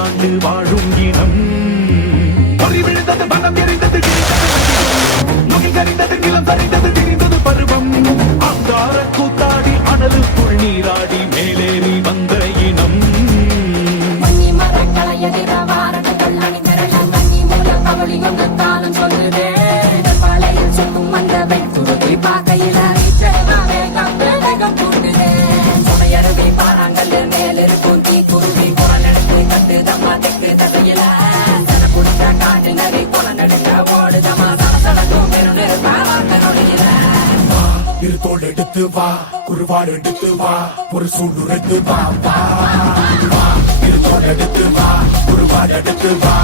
நூறாண்டு வாழும் இனம். பொறி விழுந்தது மனம் எரிந்தது முகில் கரிந்தது நிலம் சரிந்தது திரிந்தது பருவம். அங்கார கூத்தாடி அனலுக்குள் நீராடி மேலேறி வந்த இனம். இருத்தோடு எடுத்து வா, குருவாடு எடுத்து வா, ஒரு சூடு எடுத்து வா. இருத்தோடு எடுத்து வா, குருவாடு எடுத்து வா.